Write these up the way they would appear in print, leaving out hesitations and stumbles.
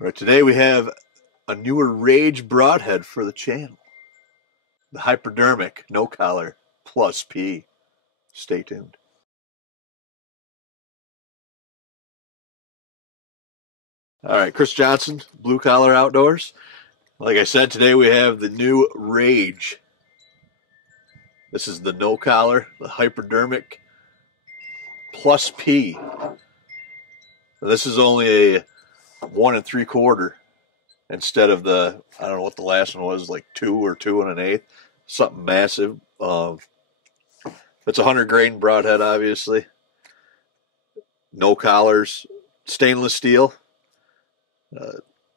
All right, today we have a newer Rage Broadhead for the channel. The Hypodermic No Collar Plus P. Stay tuned. All right, Chris Johnson, Blue Collar Outdoors. Like I said, today we have the new Rage. This is the No Collar, the Hypodermic Plus P. This is only a 1 3/4 instead of the, I don't know what the last one was, like 2 or 2 1/8, something massive. It's a 100 grain broadhead, obviously. No collars, stainless steel,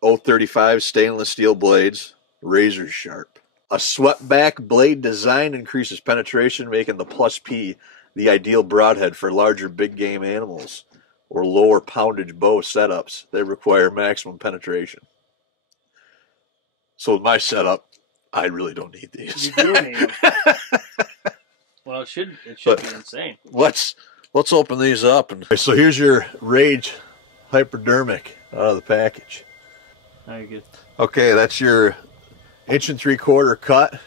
035 stainless steel blades, razor sharp. A swept back blade design increases penetration, making the Plus P the ideal broadhead for larger big game animals or lower poundage bow setups that require maximum penetration. So with my setup, I really don't need these. You do need them. Well, it should be insane. Let's open these up. So here's your Rage Hypodermic out of the package. Very good. Okay, that's your 1 3/4 cut.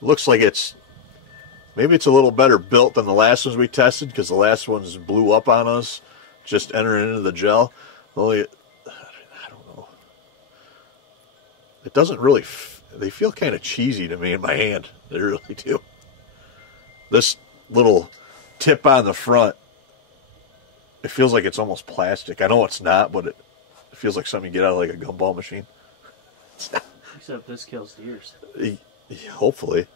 Looks like maybe it's a little better built than the last ones we tested, because the last ones blew up on us just entering into the gel. Only, I don't know. It doesn't really, they feel kind of cheesy to me in my hand. They really do. This little tip on the front, it feels like it's almost plastic. I know it's not, but it feels like something you get out of like a gumball machine. It's not. Except this kills the ears. Hopefully.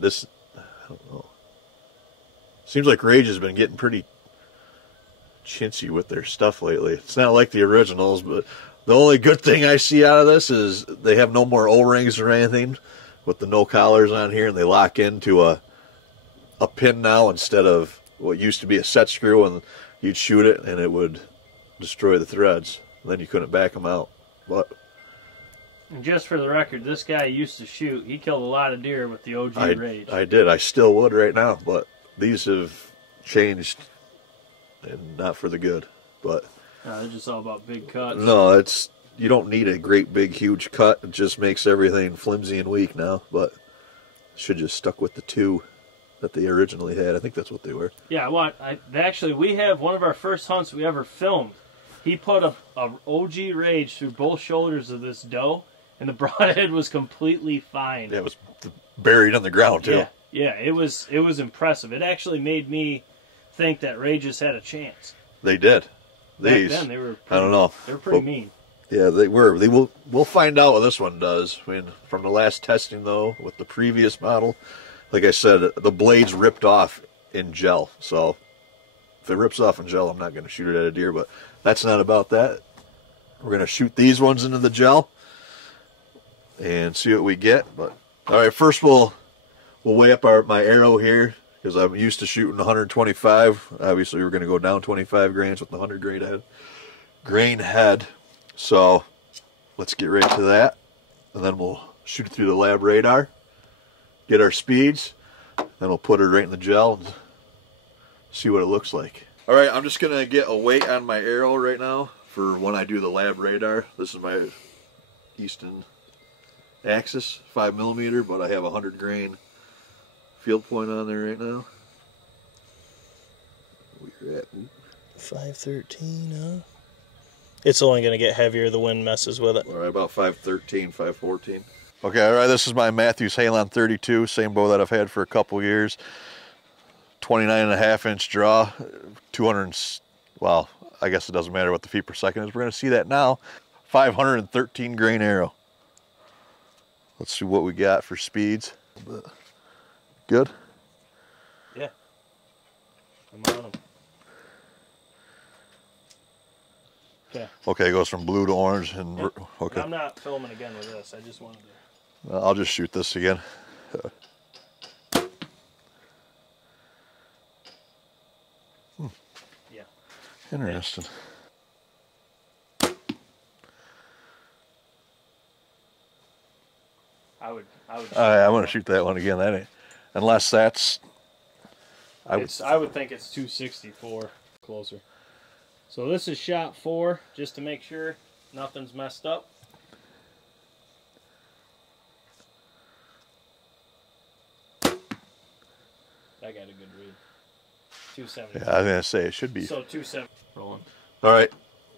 This, I don't know. Seems like Rage has been getting pretty chintzy with their stuff lately. It's not like the originals, but the only good thing I see out of this is they have no more O-rings or anything with the no collars on here, and they lock into a pin now instead of what used to be a set screw, and you'd shoot it and it would destroy the threads. Then you couldn't back them out. But and just for the record, this guy used to shoot. He killed a lot of deer with the OG Rage. I did. I still would right now, but these have changed, and not for the good. But no, they're just all about big cuts. No, you don't need a great big huge cut. It just makes everything flimsy and weak now. But should just stuck with the 2 that they originally had. I think that's what they were. Yeah, actually, we have one of our first hunts we ever filmed. He put a OG Rage through both shoulders of this doe, and the broadhead was completely fine. Yeah, it was buried on the ground too. Yeah, it was impressive. It actually made me think that Rages had a chance. They did. Back then, they were pretty, I don't know. They were pretty mean. Yeah, they were. We'll find out what this one does. I mean, from the last testing though, with the previous model, like I said, the blades ripped off in gel. So if it rips off in gel, I'm not going to shoot it at a deer. But that's not about that. We're going to shoot these ones into the gel and see what we get. But all right, first we'll weigh up my arrow here, because I'm used to shooting 125. Obviously, we're going to go down 25 grains with the 100 grain head. So let's get right to that, and then we'll shoot it through the lab radar, get our speeds, then we'll put it right in the gel and see what it looks like. All right, I'm just going to get a weight on my arrow right now for when I do the lab radar. This is my Easton Axis 5mm, but I have a 100 grain field point on there right now. We're at 513, huh? It's only going to get heavier. The wind messes with it. All right, about 513, 514. Okay, all right, this is my Matthews Halon 32, same bow that I've had for a couple years. 29.5-inch draw, 200, well, I guess it doesn't matter what the feet per second is. We're going to see that now. 513 grain arrow. Let's see what we got for speeds. Good? Yeah. I'm on them. Okay. Okay, it goes from blue to orange. And Yep. Okay. I'm not filming again with this. I just wanted to. I'll just shoot this again. Yeah. Interesting. I would. I want to shoot that one again. That ain't, unless that's. I would think it's 264 closer. So this is shot 4, just to make sure nothing's messed up. I got a good read. 270. Yeah, I was going to say it should be. So 270. Rolling. All right,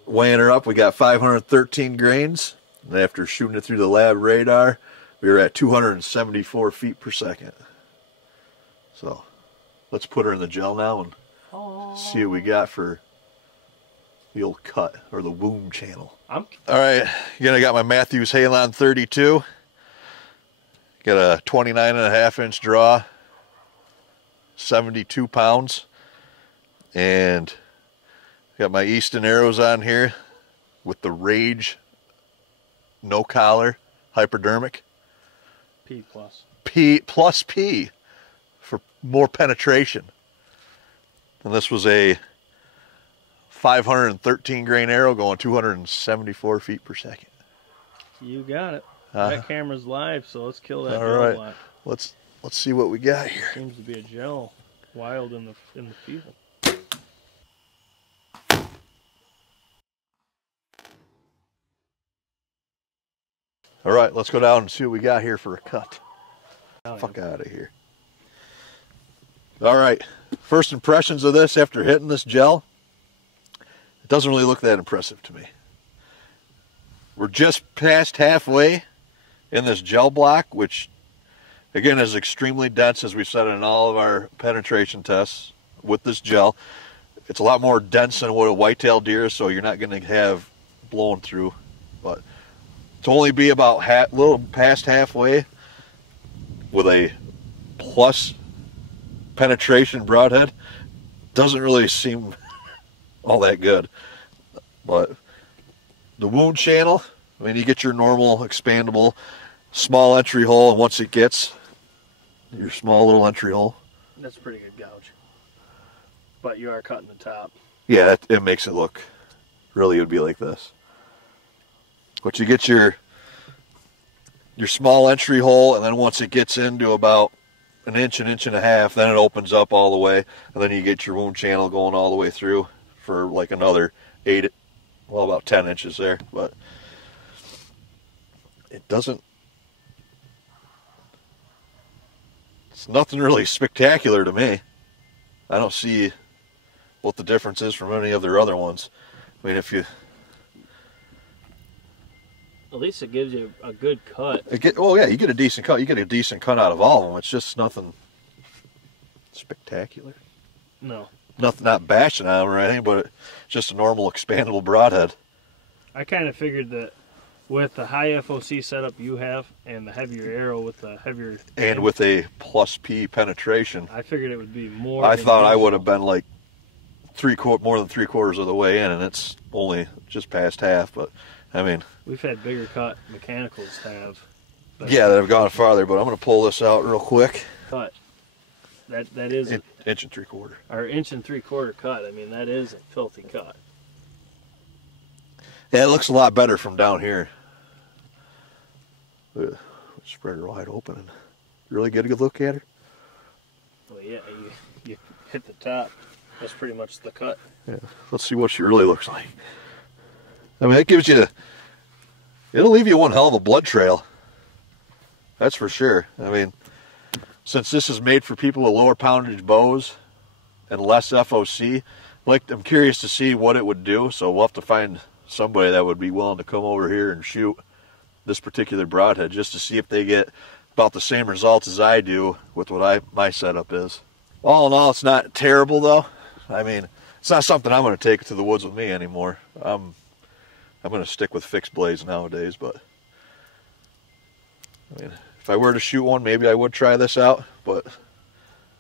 weighing her up, we got 513 grains. And after shooting it through the lab radar, we were at 274 feet per second. So let's put her in the gel now and see what we got for the old cut or the wound channel. All right, again, I got my Matthews Halon 32. Got a 29.5-inch draw, 72 pounds. And got my Easton arrows on here with the Rage no collar hypodermic. P plus. P plus P for more penetration. And this was a 513 grain arrow going 274 feet per second. You got it. That camera's live, so let's kill that. All right, let's see what we got here. Seems to be a gel wild in the field. All right, let's go down and see what we got here for a cut. Fuck out of here. All right, first impressions of this after hitting this gel. It doesn't really look that impressive to me. We're just past halfway in this gel block, which again is extremely dense, as we've said in all of our penetration tests with this gel. It's a lot more dense than what a whitetail deer is, so you're not going to have blown through. But to only be about a little past halfway with a plus penetration broadhead doesn't really seem all that good. But the wound channel, I mean, you get your normal expandable small entry hole, and once it gets your small little entry hole, that's a pretty good gouge. But you are cutting the top. Yeah, it makes it look, really it would be like this. But you get your small entry hole, and then once it gets into about an inch and a half, then it opens up all the way, and then you get your wound channel going all the way through for like another 8, well, about 10 inches there. But it doesn't, it's nothing really spectacular to me. I don't see what the difference is from any of their other ones. I mean, if you, at least it gives you a good cut. Oh yeah, you get a decent cut. You get a decent cut out of all of them. It's just nothing spectacular. No. Nothing, not bashing on them or anything, but it's just a normal expandable broadhead. I kind of figured that with the high FOC setup you have and the heavier arrow with the heavier and with a plus P penetration, I figured it would be more. I thought I would have been like more than 3/4 of the way in, and it's only just past half. But I mean, we've had bigger cut mechanicals have. Yeah, that have gone farther. But I'm going to pull this out real quick. Cut. That is inch and 3/4. Our 1 3/4 cut. I mean, that is a filthy cut. Yeah, it looks a lot better from down here. Spread her wide open and really get a good look at her. Well, yeah, you hit the top. That's pretty much the cut. Yeah, let's see what she really looks like. I mean, it gives you, it'll leave you one hell of a blood trail. That's for sure. I mean, since this is made for people with lower poundage bows and less FOC, I'm curious to see what it would do. So we'll have to find somebody that would be willing to come over here and shoot this particular broadhead just to see if they get about the same results as I do with what my setup is. All in all, it's not terrible though. I mean, it's not something I'm going to take to the woods with me anymore. I'm going to stick with fixed blades nowadays, but I mean, if I were to shoot one, maybe I would try this out, but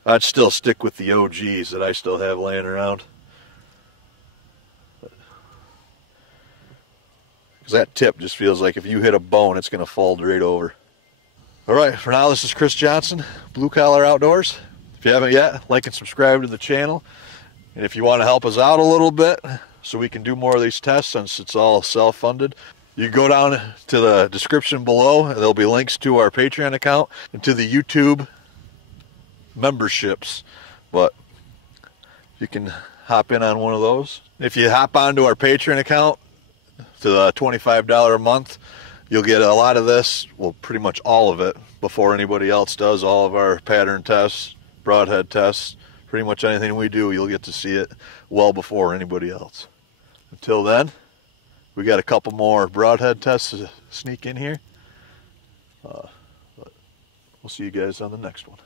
I'd still stick with the OGs that I still have laying around. Because that tip just feels like if you hit a bone, it's going to fall right over. All right, for now, this is Chris Johnson, Blue Collar Outdoors. If you haven't yet, like and subscribe to the channel. And if you want to help us out a little bit so we can do more of these tests, since it's all self-funded, you go down to the description below and there'll be links to our Patreon account and to the YouTube memberships. But you can hop in on one of those. If you hop onto our Patreon account to the $25 a month, you'll get a lot of this, well, pretty much all of it, before anybody else does. All of our pattern tests, broadhead tests, pretty much anything we do, you'll get to see it well before anybody else. Until then, we got a couple more broadhead tests to sneak in here. But we'll see you guys on the next one.